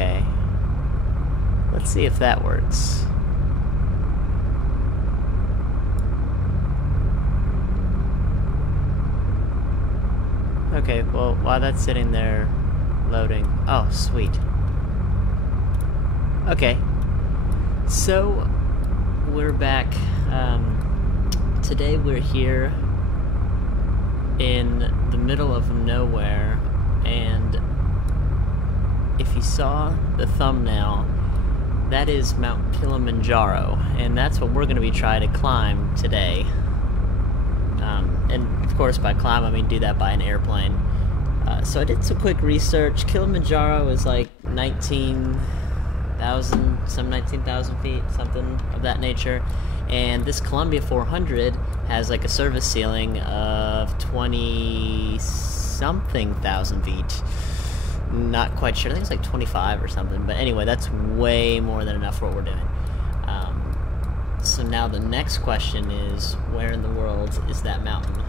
Okay. Let's see if that works. Okay, well, while that's sitting there loading... Oh, sweet. Okay. So, we're back. Today we're here in the middle of nowhere, and if you saw the thumbnail, that is Mount Kilimanjaro, and that's what we're going to be trying to climb today. And of course by climb I mean do that by an airplane. So I did some quick research. Kilimanjaro is like 19,000 feet, something of that nature. And this Columbia 400 has like a service ceiling of 20-something thousand feet. Not quite sure. I think it's like 25 or something. But anyway, that's way more than enough for what we're doing. So now the next question is, where in the world is that mountain?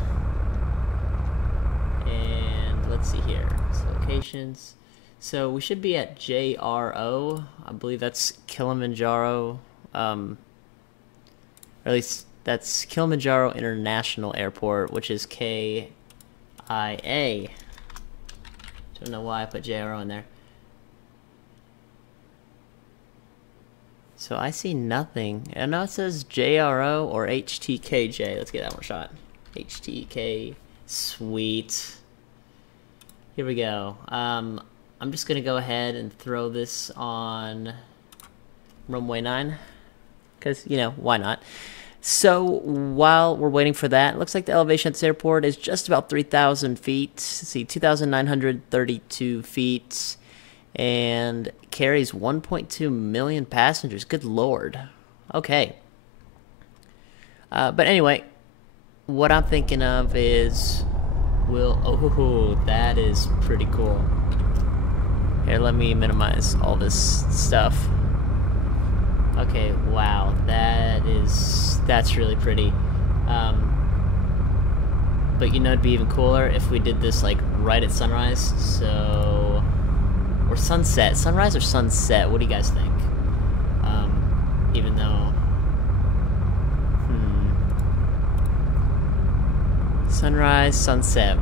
And let's see here. So locations. So we should be at JRO. I believe that's Kilimanjaro. Or at least that's Kilimanjaro International Airport, which is KIA. Don't know why I put JRO in there. So I see nothing. I know it says JRO or HTKJ. Let's get that one shot. HTK. Sweet. Here we go. I'm just gonna go ahead and throw this on runway 9. Because, you know, why not? So, while we're waiting for that, it looks like the elevation at this airport is just about 3,000 feet. Let's see, 2,932 feet. And carries 1.2 million passengers. Good lord. Okay. But anyway, what I'm thinking of is... Oh, that is pretty cool. Here, let me minimize all this stuff. Okay, wow, that's really pretty. But you know, it'd be even cooler if we did this like right at sunrise. So, or sunset, sunrise or sunset. What do you guys think? Even though, sunrise, sunset.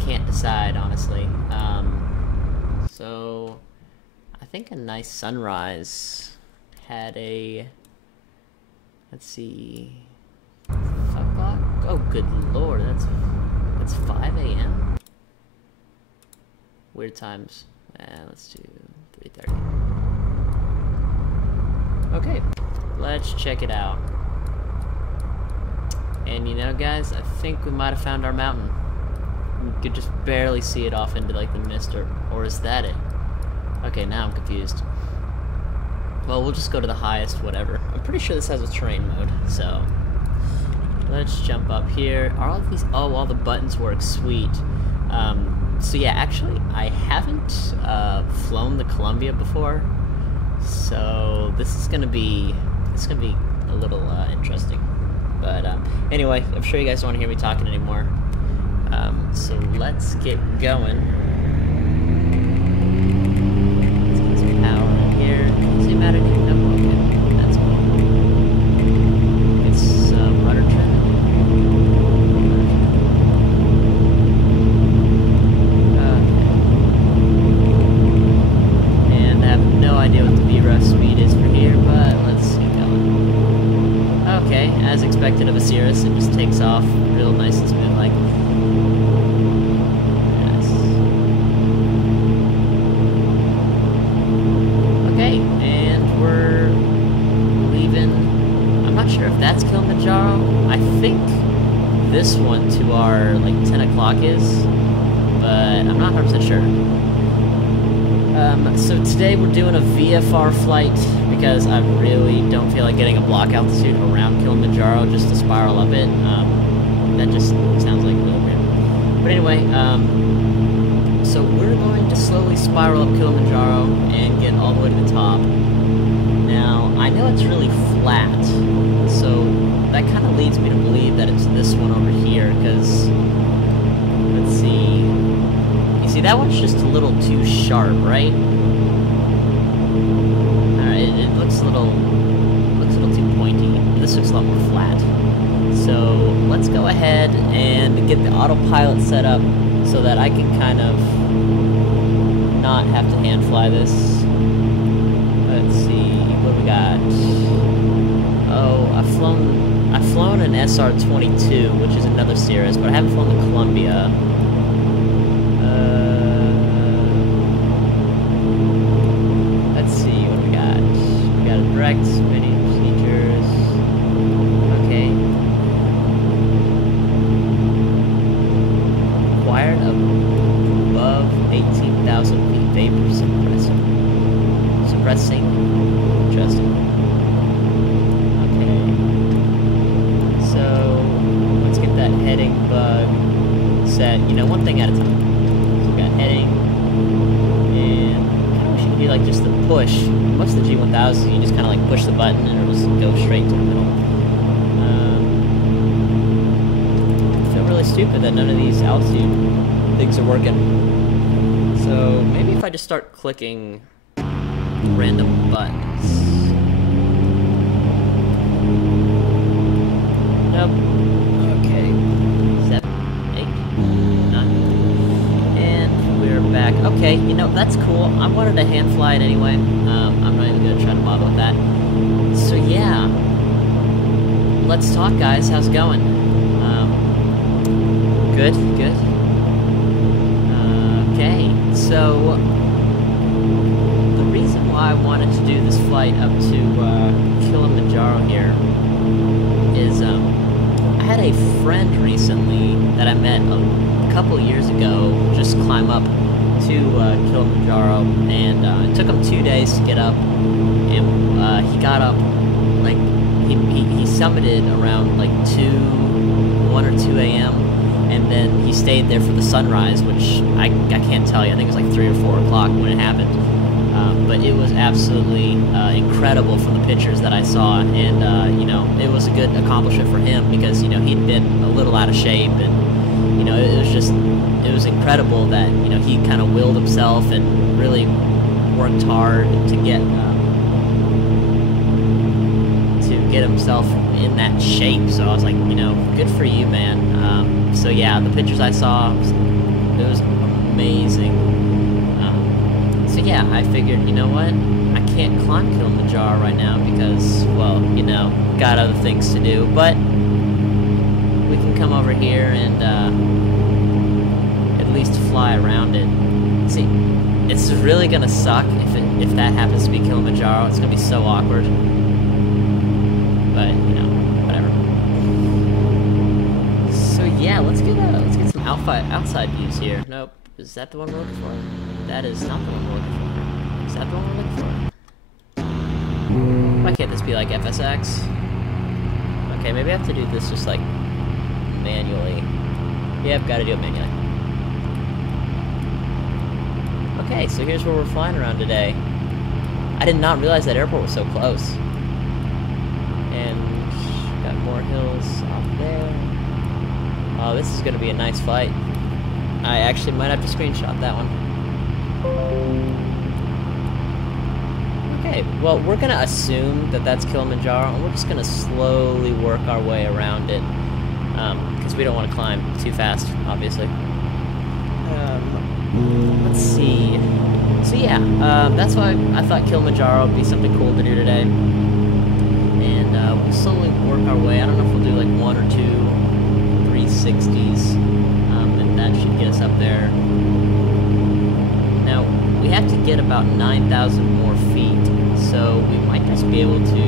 Can't decide honestly. So. I think a nice sunrise had a, let's see, 5 o'clock? Oh, good lord, that's 5 a.m.? Weird times. Let's do 3:30. Okay, let's check it out. And you know, guys, I think we might have found our mountain. You could just barely see it off into like the mist, or is that it? Okay, now I'm confused. Well, we'll just go to the highest, whatever. I'm pretty sure this has a terrain mode, so... Let's jump up here. Are all of these... Oh, all the buttons work. Sweet. So yeah, actually, I haven't flown the Columbia before. So, this is gonna be a little interesting. But, anyway, I'm sure you guys don't want to hear me talking anymore. So, let's get going. Of a Cirrus, it just takes off real nice and smooth like. Yes. Okay, and we're leaving. I'm not sure if that's Kilimanjaro. I think this one to our like 10 o'clock is, but I'm not 100% sure. So today we're doing a VFR flight because I really don't feel like getting a block altitude around Kilimanjaro just to spiral up it. That just sounds like really weird. But anyway, so we're going to slowly spiral up Kilimanjaro and get all the way to the top. Now, I know it's really flat, so that kind of leads me to believe that it's this one over here, because, let's see, you see that one's just a little too sharp, right? Alright, it looks a little too pointy. This looks a lot more flat. So let's go ahead and get the autopilot set up so that I can kind of not have to hand fly this. Let's see, what do we got? Oh, I've flown an SR-22, which is another Cirrus, but I haven't flown the Columbia. Let's see, what do we got? We got a direct mini procedures. Okay. Acquired above 18,000 feet vapor suppressing. Interesting. Okay. So let's get that heading bug set. You know, one thing at a time. So we got heading, and I wish you could do like just the push. Most of the G1000s, you just kind of like push the button and it'll just go straight to the middle. I feel really stupid that none of these altitude things are working. So maybe if I just start clicking random buttons. Nope. Okay. 7, 8, 9. And we're back. Okay, you know, that's cool. I wanted to hand fly it anyway. I'm not even gonna try to bother with that. So yeah. Let's talk, guys. How's it going? Good, good. Okay, so the reason why I wanted to do this flight up to Kilimanjaro here is I had a friend recently that I met a couple years ago just climb up to Kilimanjaro, and it took him 2 days to get up, and he got up like he summited around like 1 or 2 a.m. and then he stayed there for the sunrise, which I can't tell you. I think it was like 3 or 4 o'clock when it happened. But it was absolutely incredible from the pictures that I saw, and you know, it was a good accomplishment for him because, you know, he'd been a little out of shape, and you know, it was incredible that, you know, he kind of willed himself and really worked hard to get himself in that shape. So I was like, you know, good for you, man. So yeah, the pictures I saw, it was amazing. So yeah, I figured, you know what, I can't climb Kilimanjaro right now because, well, you know, got other things to do, but we can come over here and at least fly around it. See, it's really gonna suck if that happens to be Kilimanjaro. It's gonna be so awkward. But, you know, whatever. So yeah, let's get some outside views here. Nope. Is that the one we're looking for? That is not the one we're looking for. Is that the one we're looking for? Why can't this be like FSX? Okay, maybe I have to do this just like manually. Yeah, I've got to do it manually. Okay, so here's where we're flying around today. I did not realize that airport was so close. And got more hills up there. Oh, this is going to be a nice flight. I actually might have to screenshot that one. Okay, well, we're going to assume that that's Kilimanjaro, and we're just going to slowly work our way around it, because we don't want to climb too fast, obviously. Let's see. So yeah, that's why I thought Kilimanjaro would be something cool to do today. And we'll slowly work our way. I don't know if we'll do like 1 or 2 360s, and that should get us up there. Now, we have to get about 9,000 more feet, so we might just be able to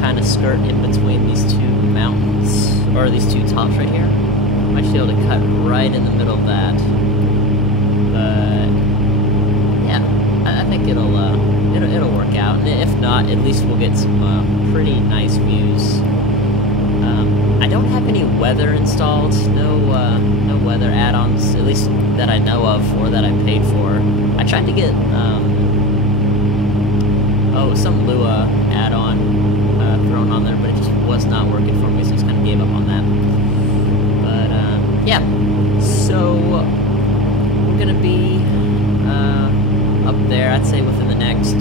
kind of skirt in between these two mountains, or these two tops right here. Might just be able to cut right in the middle of that. But yeah, I think it'll work out. And if not, at least we'll get some pretty nice views. I don't have any weather installed. No weather add-ons, at least that I know of or that I paid for. I tried to get some Lua add-on thrown on there, but it just was not working for me, so I just kind of gave up on that. But yeah, so we're gonna be up there, I'd say, within the next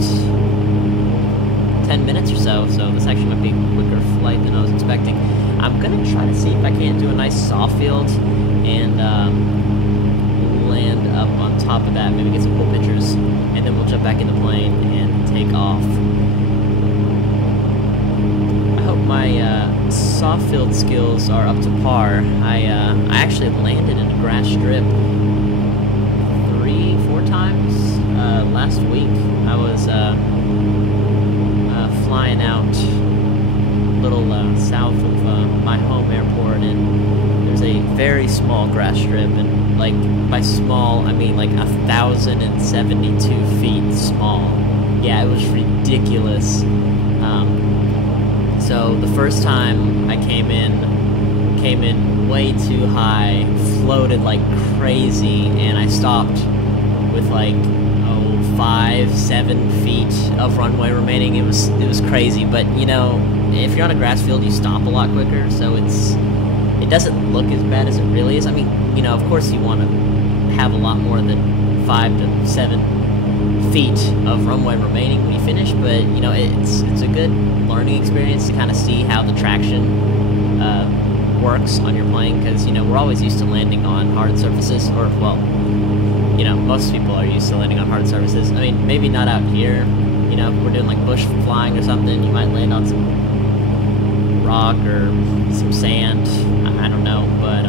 10 minutes or so. So this actually might be a quicker flight than I was expecting. I'm gonna try to see if I can't do a nice soft field and land up on top of that, maybe get some cool pictures, and then we'll jump back in the plane and take off. I hope my soft field skills are up to par. I actually landed in a grass strip 3-4 times last week. I was flying out a little south of my home airport, and there's a very small grass strip, and like by small I mean like 1,072 feet small. Yeah, it was ridiculous. So the first time I came in way too high, floated like crazy, and I stopped with like 5-7 feet of runway remaining. It was crazy, but you know, if you're on a grass field, you stop a lot quicker, so it doesn't look as bad as it really is. I mean, you know, of course you want to have a lot more than 5 to 7 feet of runway remaining when you finish, but you know, it's a good learning experience to kind of see how the traction works on your plane, because you know, we're always used to landing on hard surfaces, or well, you know, most people are used to landing on hard surfaces. I mean, maybe not out here, you know, if we're doing like bush flying or something, you might land on some rock or some sand, I don't know, but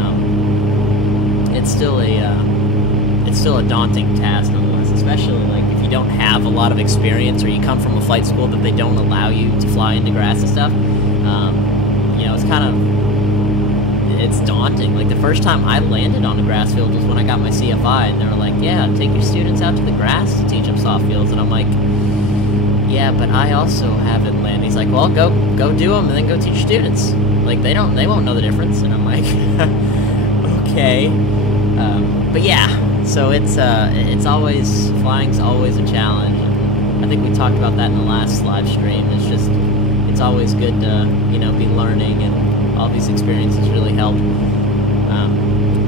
it's still a daunting task nonetheless, especially like if you don't have a lot of experience, or you come from a flight school that they don't allow you to fly into grass and stuff. You know, it's daunting. Like the first time I landed on a grass field was when I got my CFI, and they were like, yeah, take your students out to the grass to teach them soft fields, and I'm like, yeah, but I also haven't landed. He's like, well, go do them and then go teach students. Like they won't know the difference, and I'm like, okay. But yeah, so it's always, flying's always a challenge. I think we talked about that in the last live stream. It's always good to, you know, be learning, and all these experiences really help.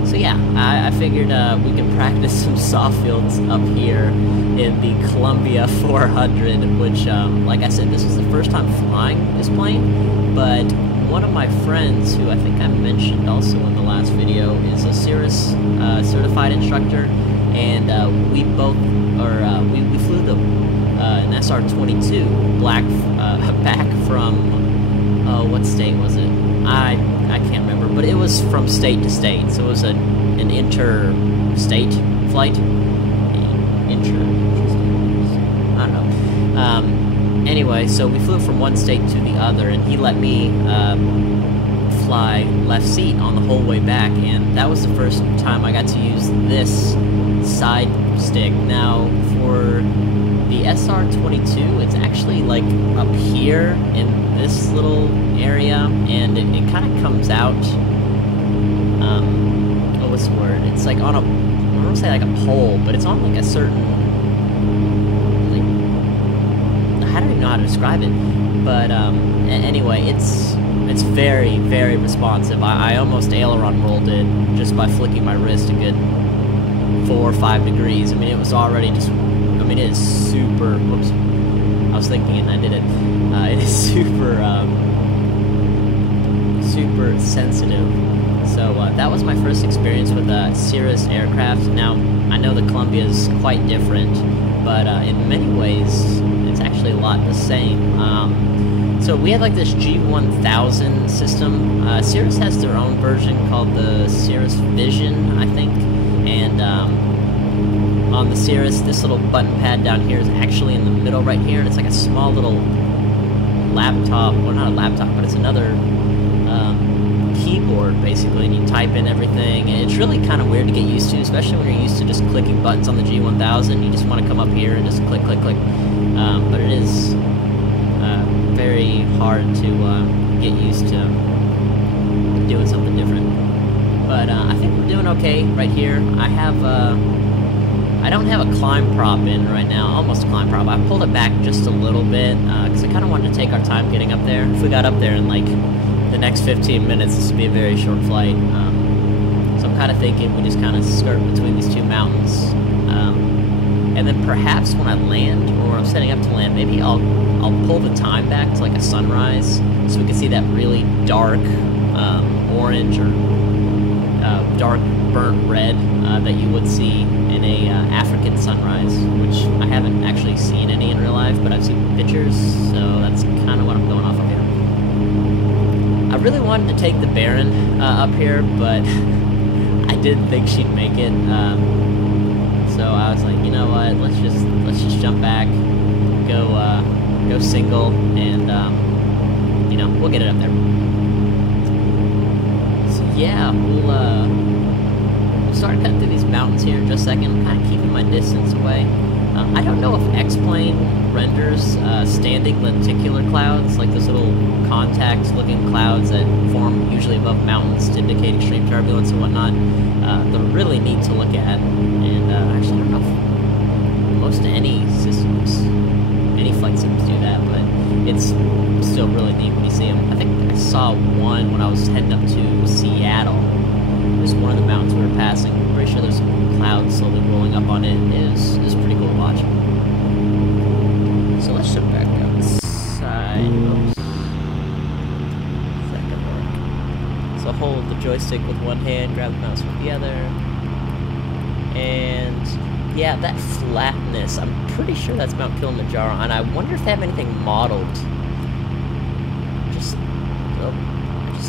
So yeah, I figured we could practice some soft fields up here in the Columbia 400, which, like I said, this was the first time flying this plane, but one of my friends, who I think I mentioned also in the last video, is a Cirrus certified instructor, and we both, we flew an SR-22 back from, what state was it? I can't remember, but it was from state to state, so it was an inter-state flight. I don't know. Anyway, so we flew from one state to the other, and he let me fly left seat on the whole way back, and that was the first time I got to use this side stick. Now, for the SR-22, it's actually like up here in this little area, and it kind of comes out, what's the word? It's like on a, I don't want to say like a pole, but it's on like a certain, like, I don't even know how to describe it, but anyway, it's very, very responsive. I almost aileron rolled it just by flicking my wrist a good 4 or 5 degrees. I mean, it was already just, I mean, it is super, whoops, I was thinking and I did it. It is super, super sensitive. So that was my first experience with Cirrus aircraft. Now, I know the Columbia is quite different, but in many ways, it's actually a lot the same. So we have like this G1000 system. Cirrus has their own version called the Cirrus Vision, I think, and on the Cirrus, this little button pad down here is actually in the middle right here, and it's like a small little laptop, well, not a laptop, but it's another keyboard, basically, and you type in everything, and it's really kind of weird to get used to, especially when you're used to just clicking buttons on the G1000. You just want to come up here and just click, click, click. But it is very hard to get used to doing something different. But I think we're doing okay right here. I don't have a climb prop in right now, almost a climb prop. I pulled it back just a little bit, because I kind of wanted to take our time getting up there. If we got up there in like the next 15 minutes, this would be a very short flight. So I'm kind of thinking we just kind of skirt between these two mountains. And then perhaps when I land, or when I'm setting up to land, maybe I'll pull the time back to like a sunrise, so we can see that really dark orange or dark burnt red that you would see in a African sunrise, which I haven't actually seen any in real life, but I've seen pictures, so that's kind of what I'm going off of here. I really wanted to take the Baron up here, but I didn't think she'd make it. So I was like, you know what? Let's just jump back, go single, and you know, we'll get it up there. So yeah, we'll start cutting through these mountains here in just a second. I'm kind of keeping my distance away. I don't know if X-Plane renders standing lenticular clouds, like those little contact-looking clouds that form usually above mountains to indicate extreme turbulence and whatnot. They're really neat to look at, and actually I don't know if most any systems, any flight systems do that, but it's still really neat when you see them. I think I saw one when I was heading up to Seattle. It was one of the mountains we were passing. I'm pretty sure there's some clouds slowly rolling up on it. It was pretty cool to watch. So let's jump back outside. Oops. Second work. So hold the joystick with one hand, grab the mouse with the other. And yeah, that flatness, I'm pretty sure that's Mount Kilimanjaro, and I wonder if they have anything modeled. I just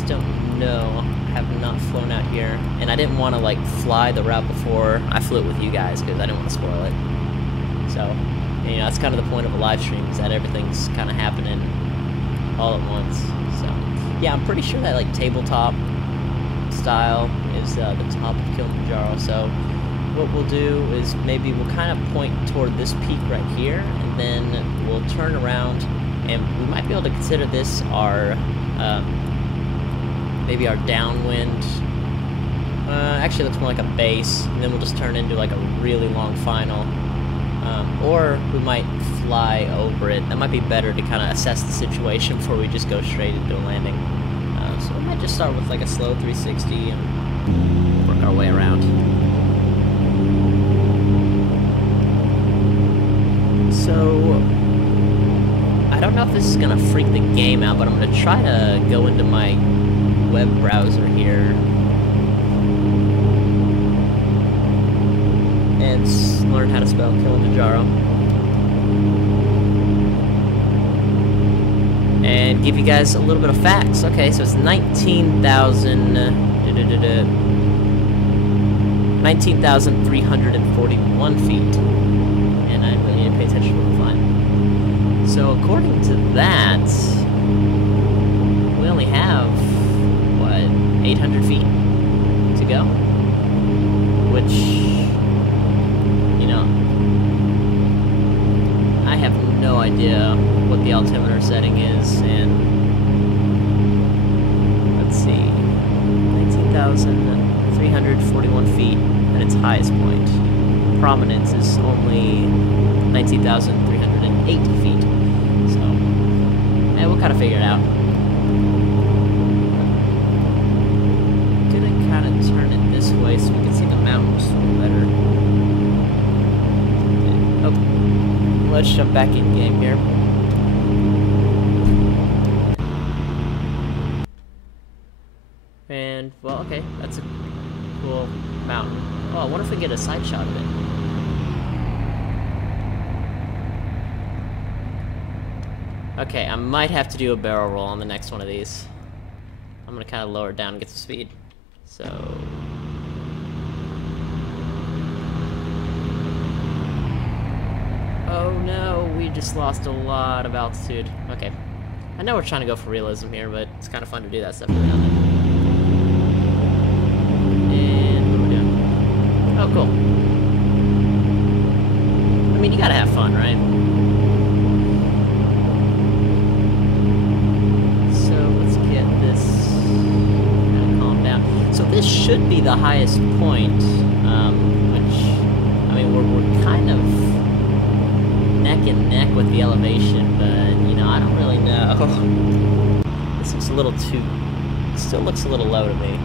don't know. I have not flown out here, and I didn't want to like fly the route before I flew it with you guys because I didn't want to spoil it. So, you know, that's kind of the point of a live stream, is that everything's kind of happening all at once. So, yeah, I'm pretty sure that like tabletop style is the top of Kilimanjaro. So, what we'll do is maybe we'll kind of point toward this peak right here, and then we'll turn around, and we might be able to consider this our maybe our downwind. Actually, that's more like a base, and then we'll just turn into like a really long final. Or we might fly over it. That might be better to kind of assess the situation before we just go straight into a landing. So we might just start with like a slow 360 and work our way around. So I don't know if this is gonna freak the game out, but I'm gonna try to go into my web browser here and learn how to spell Kilimanjaro and give you guys a little bit of facts. Okay, so it's 19,341 feet, and I really need to pay attention to the flying. So according to that, we only have 800 feet to go, which, you know, I have no idea what the altimeter setting is, and let's see, 19,341 feet at its highest point. Prominence is only 19,308 feet, so, yeah, we'll kind of figure it out. Turn it this way so we can see the mountains a little better. Oh, let's jump back in game here. And, well, okay, that's a cool mountain. Oh, I wonder if we get a side shot of it. Okay, I might have to do a barrel roll on the next one of these. I'm gonna kind of lower it down and get some speed. So, oh no, we just lost a lot of altitude. Okay, I know we're trying to go for realism here, but it's kind of fun to do that stuff every now and then. And what are we doing? Oh, cool. I mean, you gotta have fun, right? So let's get this kind of calm down. So this should be the highest point, which, I mean, we're kind of neck and neck with the elevation, but, you know, I don't really know. This looks a little too, still looks a little low to me.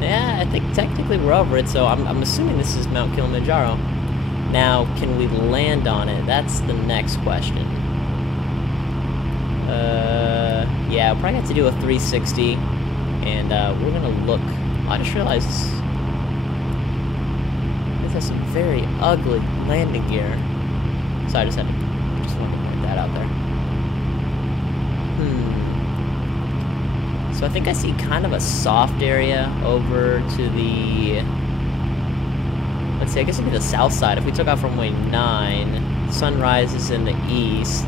Yeah, I think technically we're over it, so I'm assuming this is Mount Kilimanjaro. Now, can we land on it? That's the next question. Yeah, we'll probably have to do a 360, and we're gonna look. I just realized this has some very ugly landing gear. So I just wanted to point that out there. So I think I see kind of a soft area over to the, let's see, I guess it'd be the south side. If we took off from runway 9, sunrise is in the east,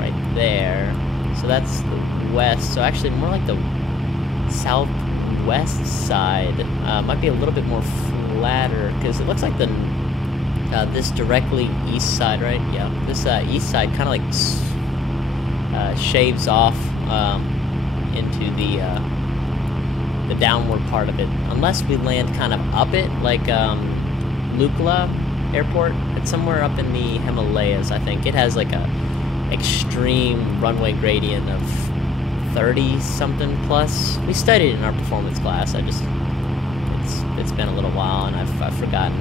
right there. So that's the west. So actually more like the southwest side. Might be a little bit more flatter, because it looks like the this directly east side, right? Yeah, this east side kind of like shaves off into the downward part of it, unless we land kind of up it, like Lukla Airport. It's somewhere up in the Himalayas, I think. It has like a extreme runway gradient of 30-something plus. We studied it in our performance class. It's been a little while and I've forgotten.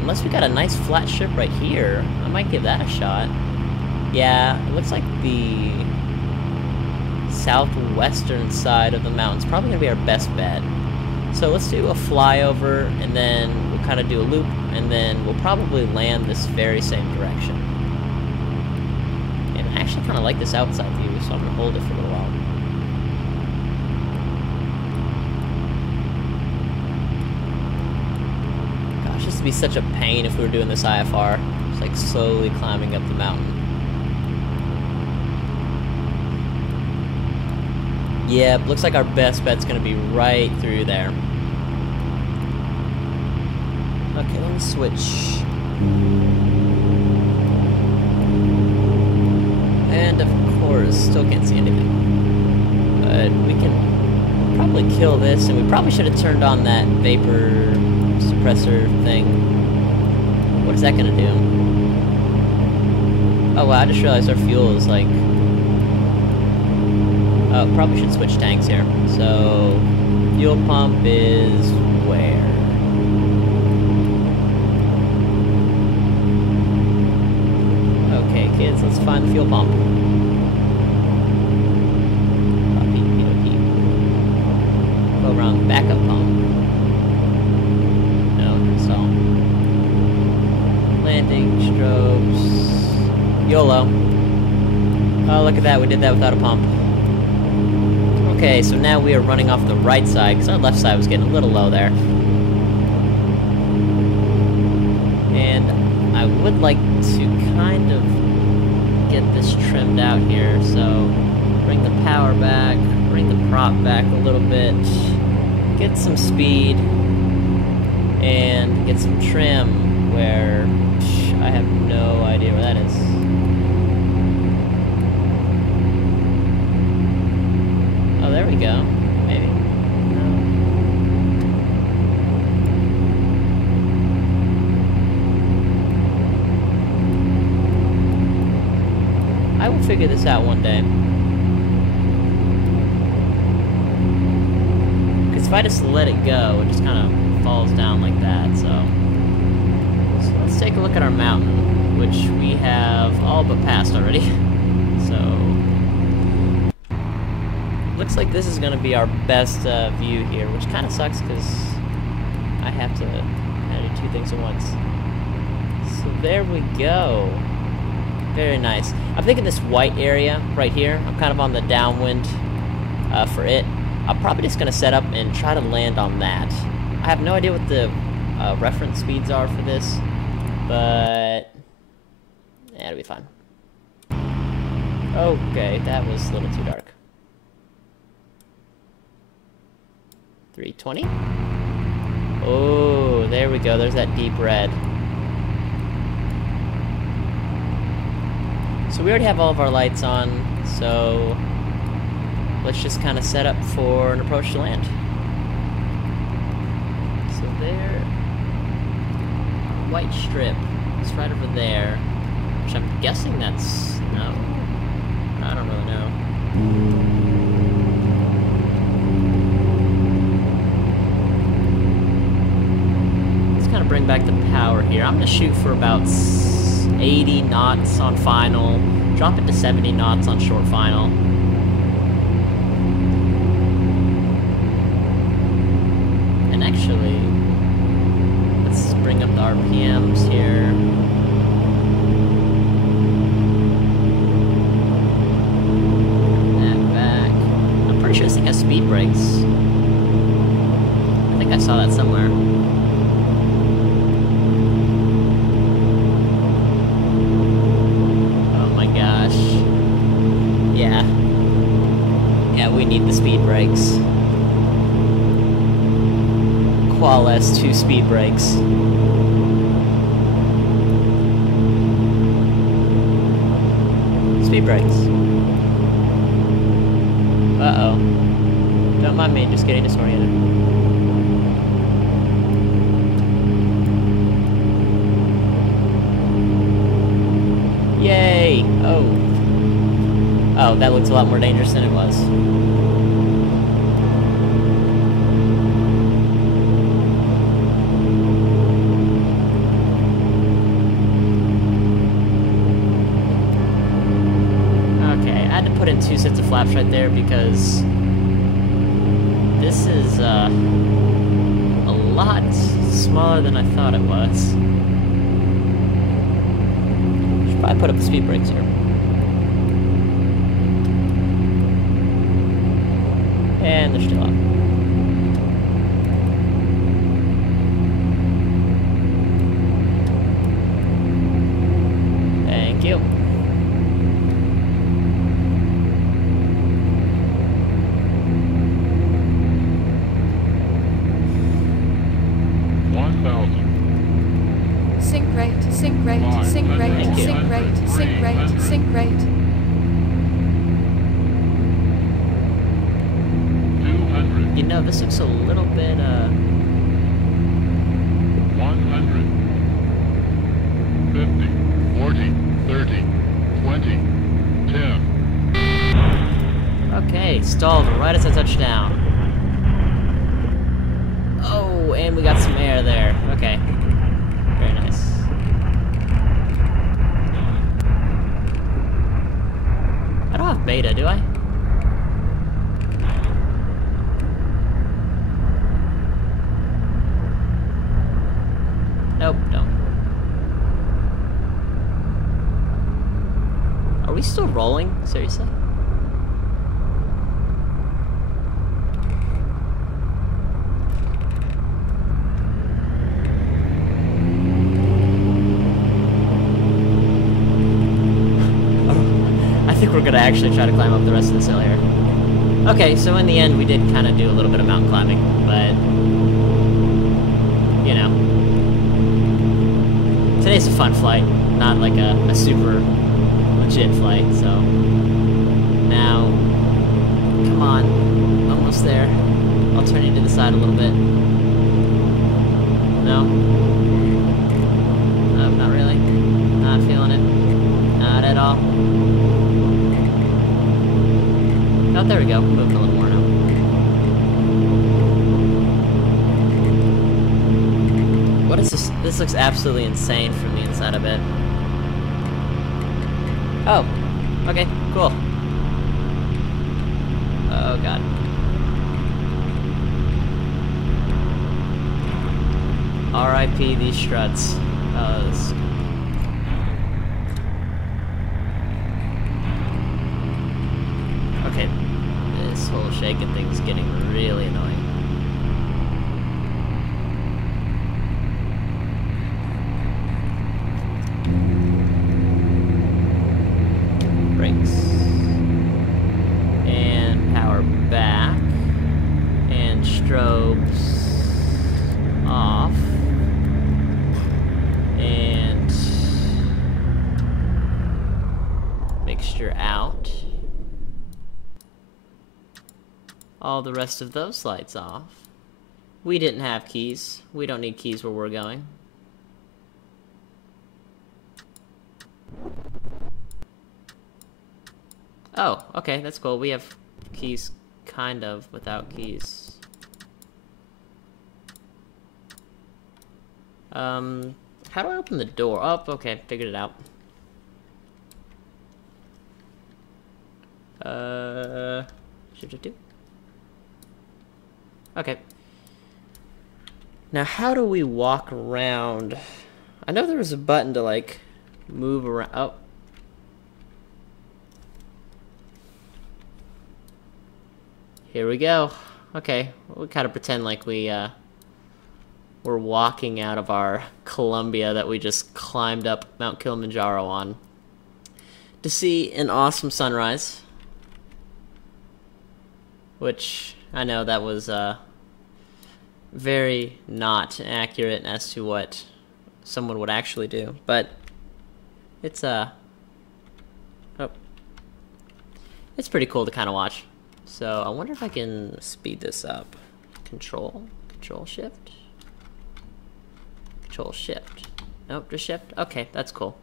Unless we got a nice flat strip right here, I might give that a shot. Yeah, it looks like the southwestern side of the mountain's probably gonna be our best bet. So let's do a flyover, and then we'll kind of do a loop, and then we'll probably land this very same direction. And I actually kind of like this outside view, so I'm gonna hold it for a little while. Gosh, this would be such a pain if we were doing this IFR. It's like slowly climbing up the mountain. Yeah, looks like our best bet's gonna be right through there. Okay, let me switch. And of course, still can't see anything. But we can probably kill this, and we probably should have turned on that vapor suppressor thing. What is that gonna do? Oh wow, I just realized our fuel is like... Oh, probably should switch tanks here. So, fuel pump is where? Okay, kids, let's find the fuel pump. Go around the backup pump. No, stall. Landing, strobes. YOLO. Oh, look at that, we did that without a pump. Okay, so now we are running off the right side, because our left side was getting a little low there. And I would like to kind of get this trimmed out here, so bring the power back, bring the prop back a little bit, get some speed, and get some trim where I have no idea where that is. Oh, there we go. Maybe. No. I will figure this out one day. Because if I just let it go, it just kind of falls down like that, so let's take a look at our mountain, which we have all but passed already. So... looks like this is going to be our best view here, which kind of sucks because I have to do two things at once. So there we go. Very nice. I'm thinking this white area right here, I'm kind of on the downwind for it. I'm probably just going to set up and try to land on that. I have no idea what the reference speeds are for this, but yeah, it'll be fine. Okay, that was a little too dark. 320. Oh, there we go. There's that deep red. So we already have all of our lights on, so let's just kind of set up for an approach to land. So there, white strip is right over there, which I'm guessing that's, no, I don't really know. to bring back the power here. I'm going to shoot for about 80 knots on final. Drop it to 70 knots on short final. And actually, let's bring up the RPMs here. That back. I'm pretty sure this thing has speed brakes. I think I saw that somewhere. Yeah, we need the speed brakes. Qual S2 speed brakes. Speed brakes. Uh-oh. Don't mind me, just getting disoriented. Yay! Oh. Oh, that looks a lot more dangerous than it was. Okay, I had to put in 2 sets of flaps right there because this is a lot smaller than I thought it was. Should probably put up the speed brakes here. And they're still up. Thank you. Sync rate, sync rate, sync rate, sync rate, sync rate, sync rate. You know, this looks a little bit, 100, 50, 40, 30, 20, 10. Okay, stalled right as I touched down. Oh, and we got some air there. Okay. Very nice. I don't have beta, do I? Nope, don't. Are we still rolling? Seriously? I think we're gonna actually try to climb up the rest of this hill here. Okay, so in the end we did kind of do a little bit of mountain climbing, but you know. Today's a fun flight, not like a super legit flight, so. Now, come on, almost there. I'll turn you to the side a little bit. No? No, not really. Not feeling it. Not at all. Oh, there we go. Moving a little more now. What is this? This looks absolutely insane from the inside of it. Oh. Okay, cool. Oh, God. R.I.P. these struts. Oh, this... Okay, this whole shaking thing's getting really annoying. Brakes. And power back. And strobes off. And mixture out. All the rest of those lights off. We didn't have keys. We don't need keys where we're going. Oh, okay, that's cool. We have keys kind of without keys. How do I open the door? Oh, okay, figured it out. Shift 2. Okay. Now, how do we walk around? I know there was a button to, like, move around. Oh. Here we go. Okay, we kind of pretend like we're walking out of our Columbia that we just climbed up Mount Kilimanjaro on to see an awesome sunrise. Which, I know that was very not accurate as to what someone would actually do, but it's it's pretty cool to kind of watch. So I wonder if I can speed this up. Control shift. Control shift. Nope, just shift. Okay, that's cool.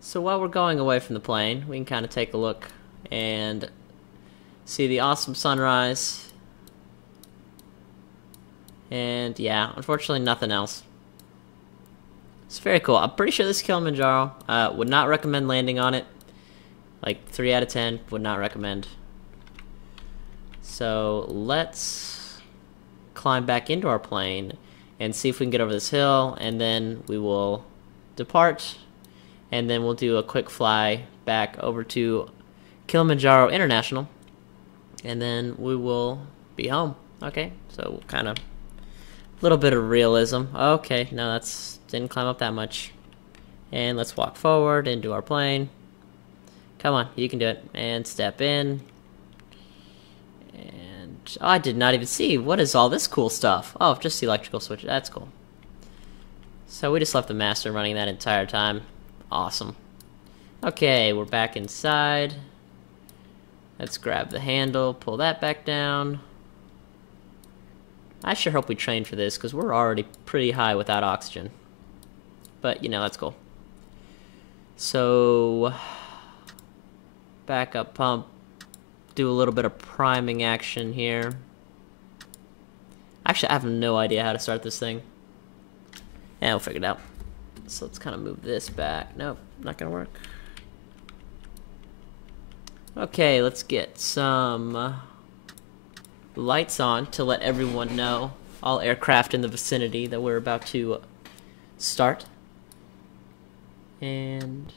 So while we're going away from the plane, we can kind of take a look and see the awesome sunrise. And yeah, unfortunately nothing else. It's very cool. I'm pretty sure this is Kilimanjaro. Would not recommend landing on it. Like 3 out of 10, would not recommend. So let's climb back into our plane and see if we can get over this hill, and then we will depart, and then we'll do a quick fly back over to Kilimanjaro International, and then we will be home. Okay, so kind of a little bit of realism. Okay, no, that's didn't climb up that much. And let's walk forward into our plane. Come on, you can do it. And step in. And oh, I did not even see. What is all this cool stuff? Oh, just the electrical switch. That's cool. So we just left the master running that entire time. Awesome. Okay, we're back inside. Let's grab the handle, pull that back down. I sure hope we trained for this, because we're already pretty high without oxygen. But, you know, that's cool. So, backup pump. Do a little bit of priming action here. Actually, I have no idea how to start this thing. Yeah, we'll figure it out. So let's kind of move this back. Nope, not gonna work. Okay, let's get some lights on to let everyone know, all aircraft in the vicinity, that we're about to start. And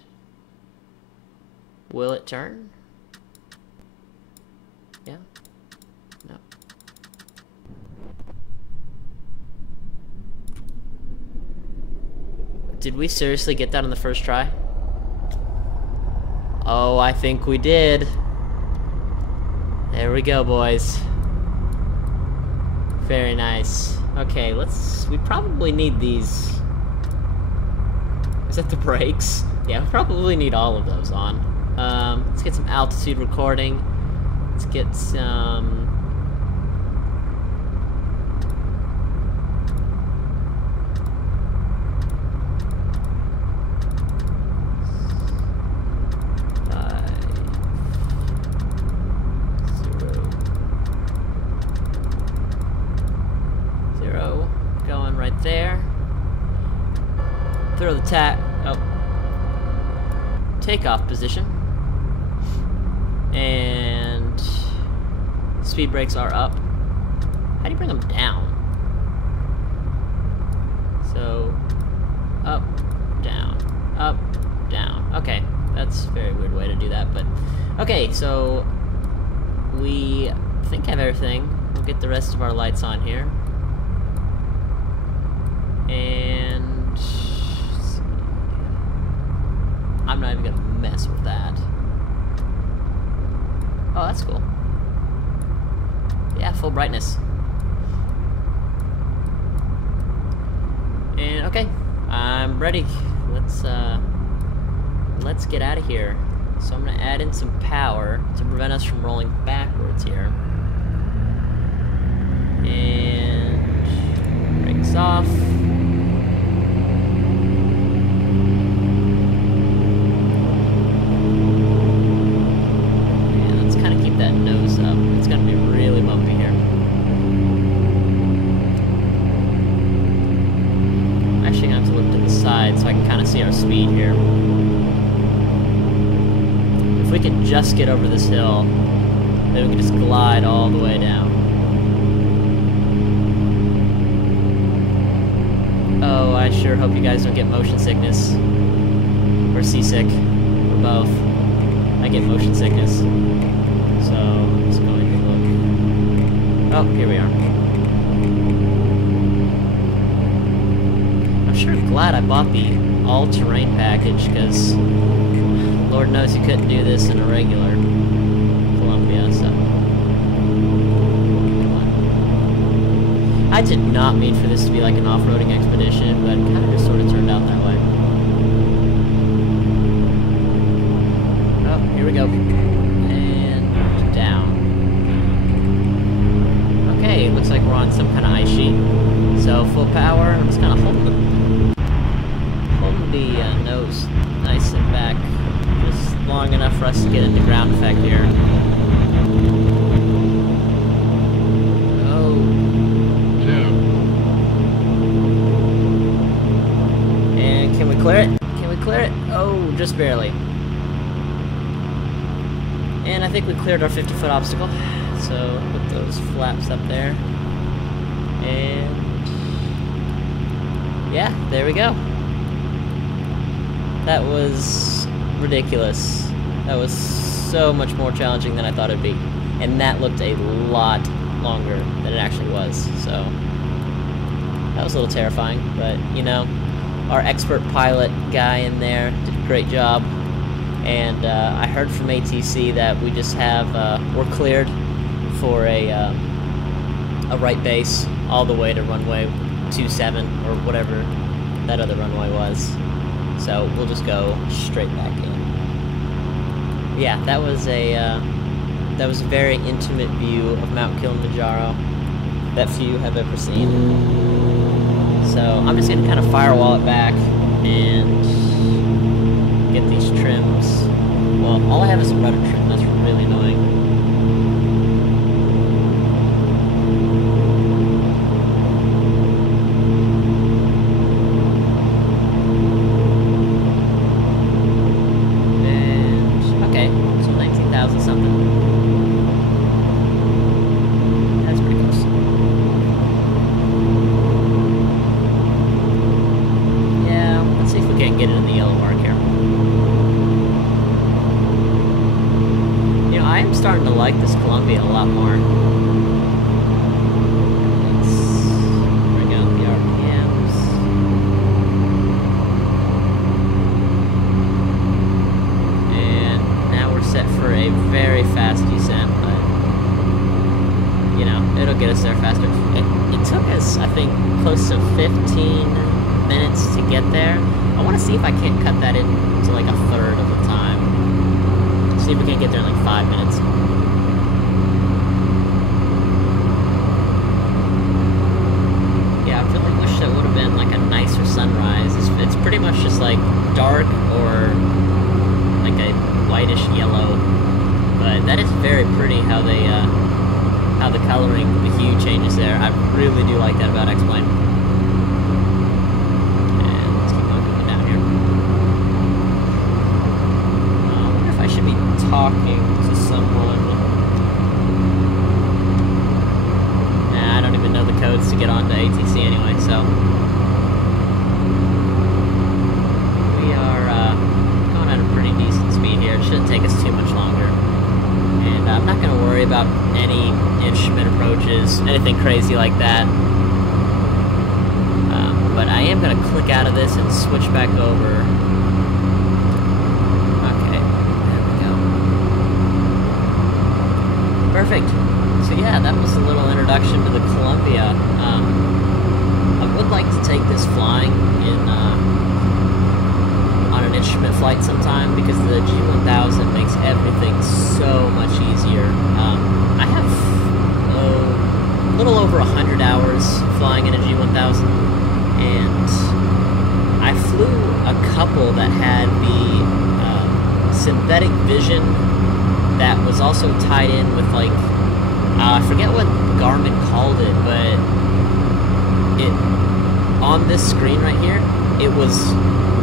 will it turn? Yeah. No. Did we seriously get that on the first try? Oh, I think we did. There we go, boys. Very nice. Okay, we probably need these. Is that the brakes? Yeah, we probably need all of those on. Let's get some altitude recording. Let's get some... there. Throw the takeoff position. And speed brakes are up. How do you bring them down? So, up, down, up, down. Okay, that's a very weird way to do that, but okay, so we think I have everything. We'll get the rest of our lights on here. And I'm not even gonna mess with that. Oh, that's cool. Yeah, full brightness. And okay, I'm ready. Let's get out of here. So I'm gonna add in some power to prevent us from rolling backwards here. And brakes off. That nose up. It's gonna be really bumpy here. side so I can kind of see our speed here. If we could just get over this hill, then we can just glide all the way down. Oh, I sure hope you guys don't get motion sickness. Or seasick. Or both. I get motion sickness. So, let's go ahead and look. Oh, here we are. I'm sure glad I bought the all-terrain package, because Lord knows you couldn't do this in a regular Columbia, so. I did not mean for this to be like an off-roading expedition, but it kind of just sort of turned out that way. Oh, here we go. And down. Okay, looks like we're on some kind of ice sheet. So full power, I'm just kind of holding the nose nice and back, just long enough for us to get into ground effect here. Clear it? Can we clear it? Oh, just barely. And I think we cleared our 50-foot obstacle. So put those flaps up there. And yeah, there we go. That was ridiculous. That was so much more challenging than I thought it'd be. And that looked a lot longer than it actually was. So that was a little terrifying, but you know, our expert pilot guy in there did a great job, and I heard from ATC that we just have we're cleared for a right base all the way to runway 27 or whatever that other runway was. So we'll just go straight back in. Yeah, that was a very intimate view of Mount Kilimanjaro that few have ever seen. So I'm just going to kind of firewall it back and get these trims. Well, all I have is a rudder trim. That's really annoying. And, okay, so 19,000 something. That's pretty close. Can't get it in the yellow mark here. You know, I am starting to like this Columbia a lot more. Let's bring out the RPMs. And now we're set for a very fast descent, but you know, it'll get us there faster. It took us, I think, close to 15 minutes to get there. I want to see if I can't cut that into like a third of the time. See if we can get there in like 5 minutes. Yeah, I really wish that would have been like a nicer sunrise. It's pretty much just like dark or like a whitish yellow, but that is very pretty how they how the coloring, the hue changes there. I really do like that about X-Plane. Talking to someone. Nah, I don't even know the codes to get onto ATC anyway, so we are going at a pretty decent speed here. It shouldn't take us too much longer. And I'm not going to worry about any instrument approaches, anything crazy like that. But I am going to click out of this and switch back over. Perfect. So yeah, that was a little introduction to the Columbia. I would like to take this flying in on an instrument flight sometime, because the G1000 makes everything so much easier. I have a little over 100 hours flying in a G1000, and I flew a couple that had the synthetic vision that was also tied in with, like, I forget what Garmin called it, but it, on this screen right here, it was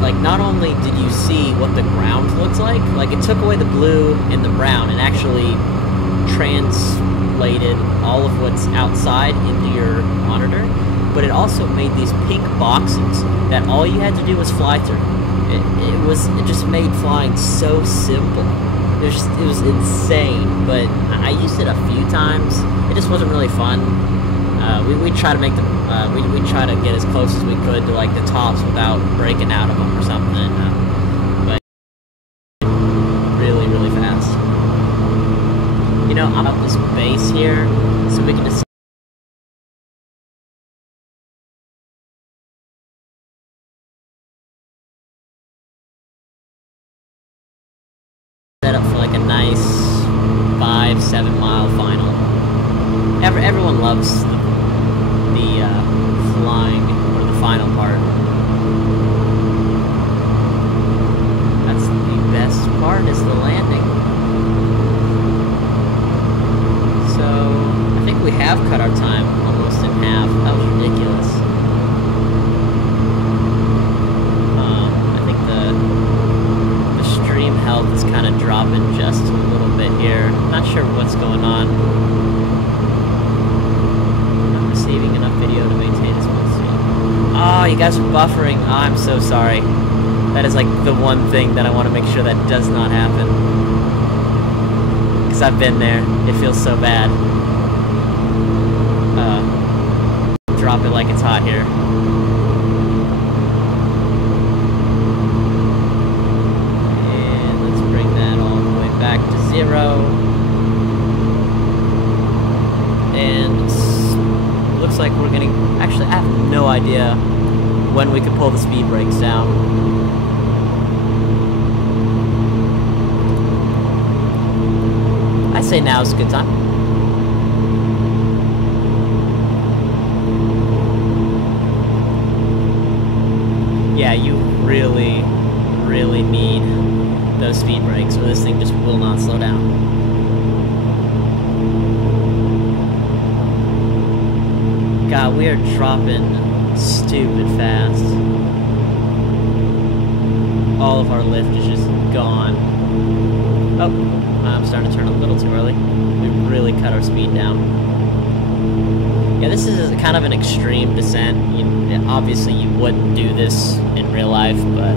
like, not only did you see what the ground looks like it took away the blue and the brown and actually translated all of what's outside into your monitor, but it also made these pink boxes that all you had to do was fly through. It just made flying so simple. It was insane, but I used it a few times. It just wasn't really fun. We try to make them. We try to get as close as we could to like the tops without breaking out of them or something. But really, really fast. You know, I'm up this base here, so we can just set up for like a nice 5-7 mile final. Everyone loves the flying or the final part. That's the best part, is the landing. So I think we have cut our time almost in half. That was ridiculous. I think the stream health is kind of dropping just a little bit here. Not sure what's going on. Not receiving enough video to maintain this one. Oh, you guys are buffering. Oh, I'm so sorry. That is like the one thing that I want to make sure that does not happen. Because I've been there. It feels so bad. Drop it like it's hot here. And let's bring that all the way back to 0. And looks like we're getting... Actually, I have no idea when we can pull the speed brakes down. I say now's a good time. Yeah, you really, really need those speed brakes, or this thing just will not slow down. God, we are dropping stupid fast. All of our lift is just gone. Oh, I'm starting to turn a little too early. We really cut our speed down. Yeah, this is kind of an extreme descent. Obviously, you wouldn't do this in real life, but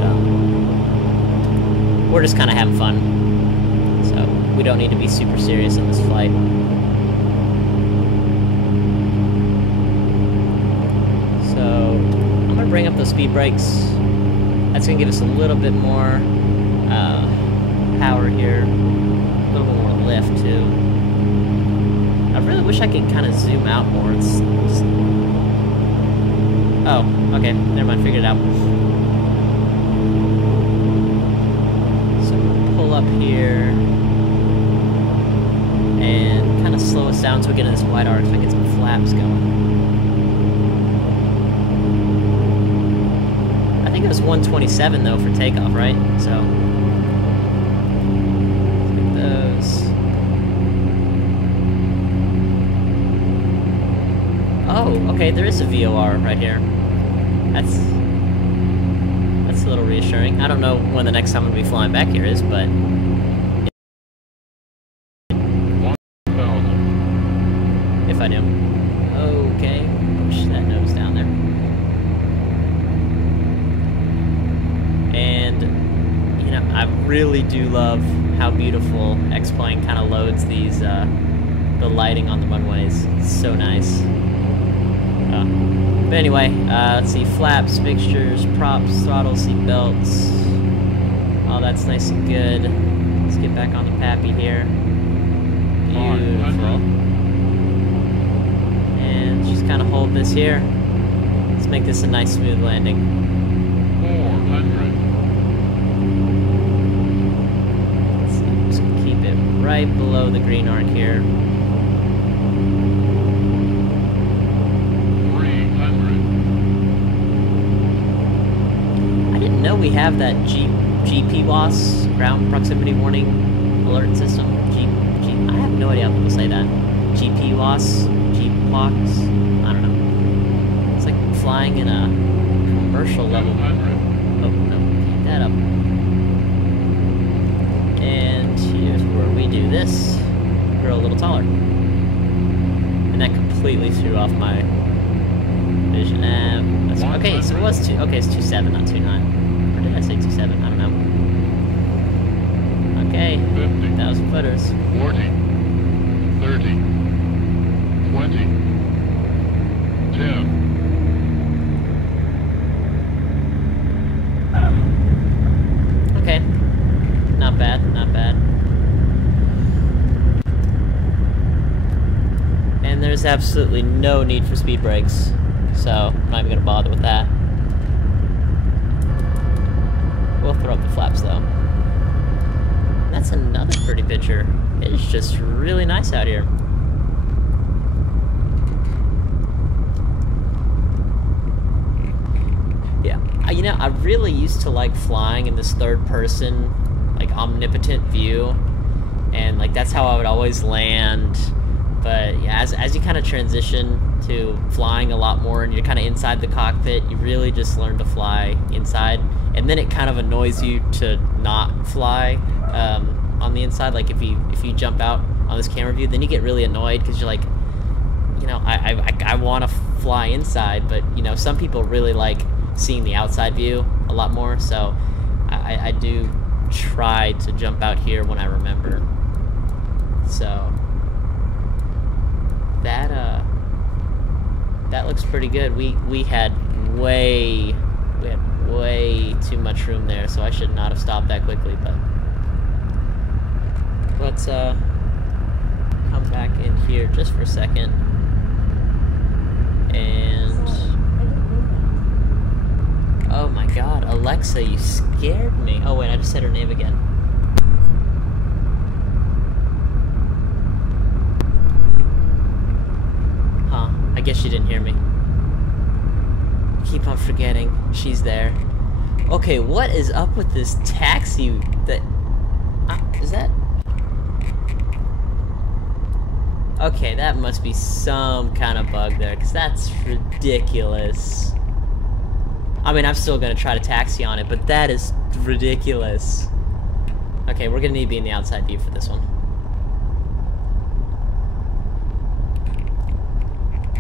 we're just kind of having fun. So, we don't need to be super serious in this flight. Bring up those speed brakes. That's gonna give us a little bit more power here, a little bit more lift too. I really wish I could kind of zoom out more. Oh, okay, never mind, figured it out. So we'll pull up here and kind of slow us down so we get in this wide arc so I get some flaps going. I think it was 127 though for takeoff, right? So take those. Oh, okay, there is a VOR right here. That's a little reassuring. I don't know when the next time I'm gonna be flying back here is, but 1,000. if I do. Okay, push that nose down there. And, you know, I really do love how beautiful X-Plane kind of loads these, the lighting on the runways. It's so nice. But anyway, let's see, flaps, fixtures, props, throttle, seat belts. All that's nice and good. Let's get back on the Pappy here. Beautiful. And just kind of hold this here. Let's make this a nice smooth landing. 400. Right below the green arc here. 300. I didn't know we have that GPWAS, ground proximity warning alert system. I have no idea how people say that. GPWAS, GPWAS, I don't know. It's like flying in a commercial level. 200. Oh, no, keep that up. And here's where we do this. Grow a little taller. And that completely threw off my vision. That's, okay, so it was it's 2.7, not 2.9. Or did I say 2.7? I don't know. Okay, 50. 1,000 footers. 40. 30. 20. 10. Okay. Not bad, not bad. And there's absolutely no need for speed brakes, so I'm not even gonna bother with that. We'll throw up the flaps though. That's another pretty picture. It is just really nice out here. Yeah, you know, I really used to like flying in this third person, like omnipotent view, and like that's how I would always land. But yeah, as you kind of transition to flying a lot more and you're kind of inside the cockpit, you really just learn to fly inside, and then it kind of annoys you to not fly on the inside. Like if you jump out on this camera view, then you get really annoyed because you're like, you know, I want to fly inside, but you know, some people really like seeing the outside view a lot more, so I do try to jump out here when I remember. So that looks pretty good. We had way too much room there, so I should not have stopped that quickly, but let's come back in here just for a second. And oh my god, Alexa, you scared me. Oh wait, I just said her name again. Huh, I guess she didn't hear me. Keep on forgetting she's there. Okay, what is up with this taxi that... is that... Okay, that must be some kind of bug there, because that's ridiculous. I mean, I'm still going to try to taxi on it, but that is ridiculous. Okay, we're going to need to be in the outside view for this one.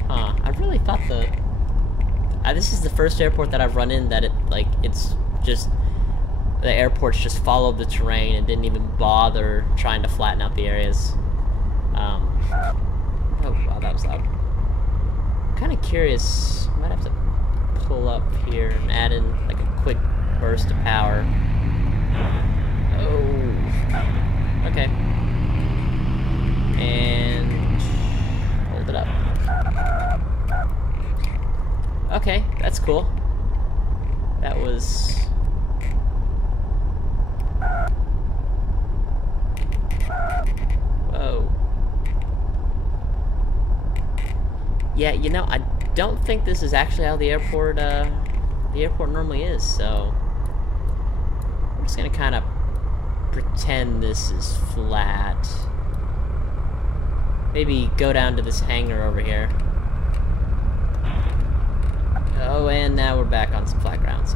Huh, I really thought this is the first airport that I've run in that it's just... the airports just followed the terrain and didn't even bother trying to flatten out the areas. Oh, wow, that was loud. I'm kind of curious. I might have to pull up here and add in like a quick burst of power. Oh, okay. And hold it up. Okay, that's cool. That was... whoa. Yeah, you know, I don't think this is actually how the airport normally is, so I'm just gonna kind of pretend this is flat. Maybe go down to this hangar over here. Oh, and now we're back on some flat grounds.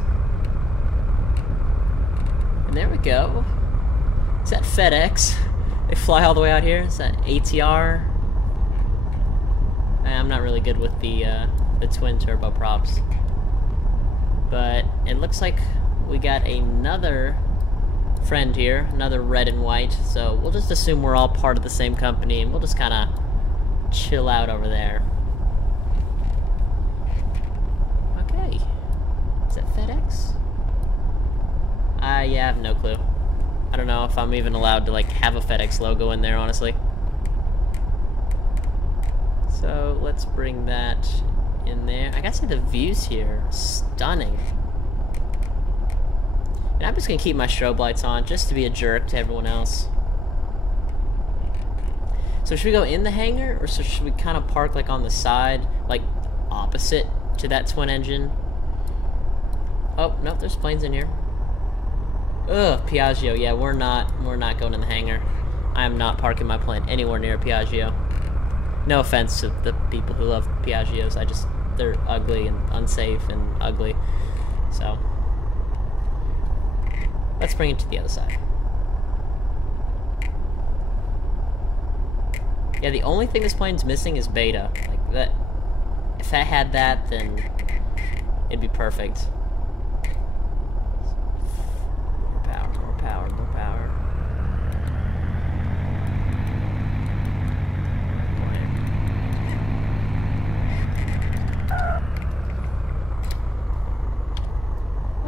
And there we go. Is that FedEx? They fly all the way out here? Is that ATR? I'm not really good with the twin turbo props. But it looks like we got another friend here, another red and white, so we'll just assume we're all part of the same company and we'll just kind of chill out over there. Okay. Is that FedEx? Yeah, I have no clue. I don't know if I'm even allowed to like have a FedEx logo in there, honestly. So let's bring that in there. I gotta say the views here are stunning. And I'm just gonna keep my strobe lights on just to be a jerk to everyone else. So should we go in the hangar, or should we kind of park like on the side, like opposite to that twin engine? Oh no, there's planes in here. Ugh, Piaggio. Yeah, we're not going in the hangar. I am not parking my plane anywhere near a Piaggio. No offense to the people who love Piaggios. They're ugly and unsafe and ugly. So let's bring it to the other side. Yeah, the only thing this plane's missing is beta. Like that. If I had that, then it'd be perfect. More power, more power, more power.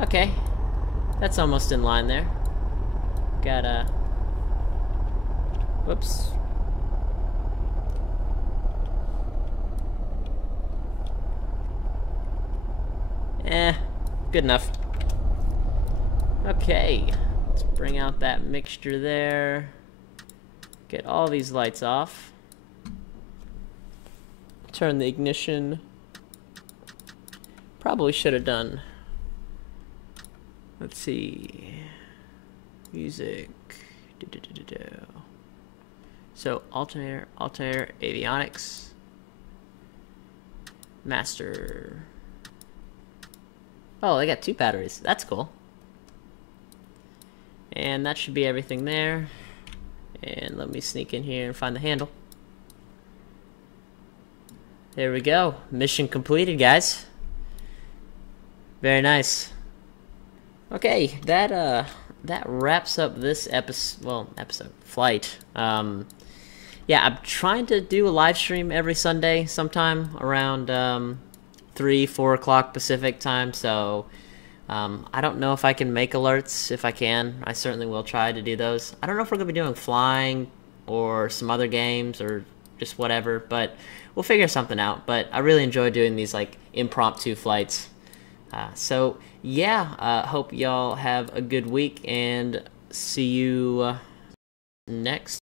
Okay, that's almost in line there. Gotta... Whoops. Good enough. Okay, let's bring out that mixture there. Get all these lights off. Turn the ignition. Probably should have done. Let's see. Music. So alternator, avionics, master. Oh, they got 2 batteries. That's cool. And that should be everything there. And let me sneak in here and find the handle. There we go. Mission completed, guys. Very nice. Okay, that wraps up this flight. Yeah, I'm trying to do a live stream every Sunday sometime around 3, 4 o'clock Pacific time, so I don't know if I can make alerts. If I can, I certainly will try to do those. I don't know if we're going to be doing flying or some other games or just whatever, but we'll figure something out. But I really enjoy doing these like impromptu flights. So yeah, hope y'all have a good week and see you next